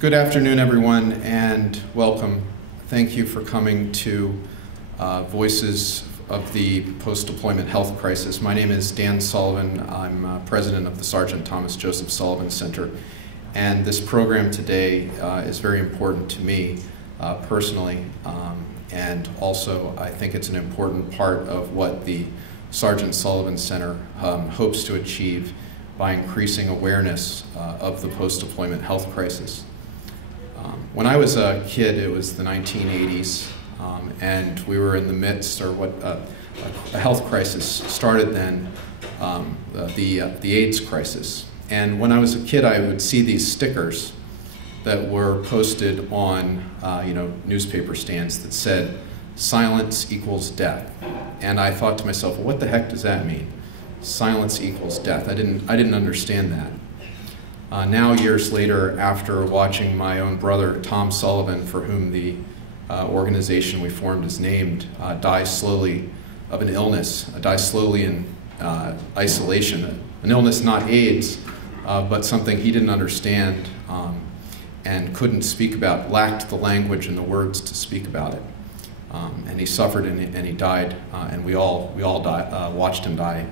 Good afternoon, everyone, and welcome. Thank you for coming to Voices of the Post-Deployment Health Crisis. My name is Dan Sullivan. I'm president of the Sergeant Thomas Joseph Sullivan Center. And this program today is very important to me personally. And also, I think it's an important part of what the Sergeant Sullivan Center hopes to achieve by increasing awareness of the post-deployment health crisis. When I was a kid, it was the 1980s, and we were in the midst, or what a health crisis started then, the AIDS crisis. And when I was a kid, I would see these stickers that were posted on newspaper stands that said, "Silence equals death." And I thought to myself, well, what the heck does that mean? Silence equals death. I didn't understand that. Now, years later, after watching my own brother, Tom Sullivan, for whom the organization we formed is named, die slowly of an illness, die slowly in isolation, an illness not AIDS, but something he didn't understand and couldn't speak about, lacked the language and the words to speak about it. And he suffered and he died, and we all watched him die,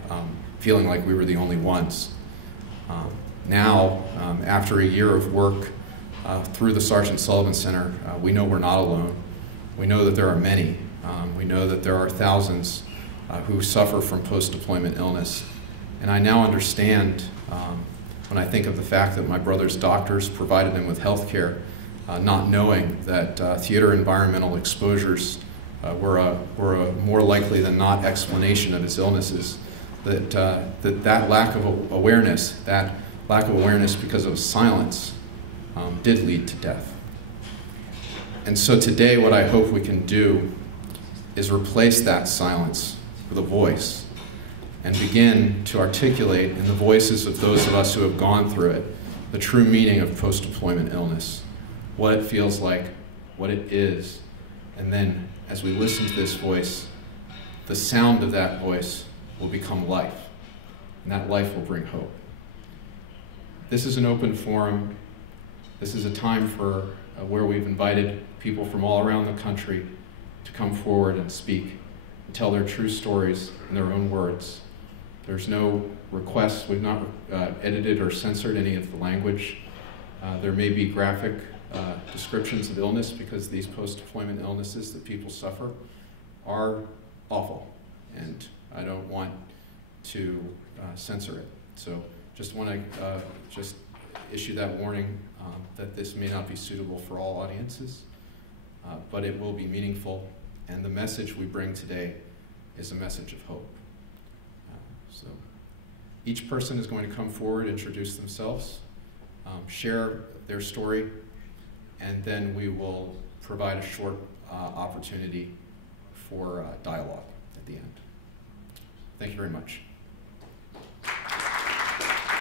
feeling like we were the only ones. Now, after a year of work through the Sergeant Sullivan Center, we know we're not alone. We know that there are many. We know that there are thousands who suffer from post-deployment illness. And I now understand, when I think of the fact that my brother's doctors provided him with health care, not knowing that theater environmental exposures were a more likely than not explanation of his illnesses, that lack of awareness, because of silence, did lead to death. And so today what I hope we can do is replace that silence with a voice and begin to articulate in the voices of those of us who have gone through it the true meaning of post-deployment illness, what it feels like, what it is, and then as we listen to this voice, the sound of that voice will become life, and that life will bring hope. This is an open forum. This is a time for where we've invited people from all around the country to come forward and speak and tell their true stories in their own words. There's no requests. We've not edited or censored any of the language. There may be graphic descriptions of illness because these post-deployment illnesses that people suffer are awful, and I don't want to censor it. So just want to just issue that warning that this may not be suitable for all audiences, but it will be meaningful, and the message we bring today is a message of hope. So each person is going to come forward, introduce themselves, share their story, and then we will provide a short opportunity for dialogue at the end. Thank you very much.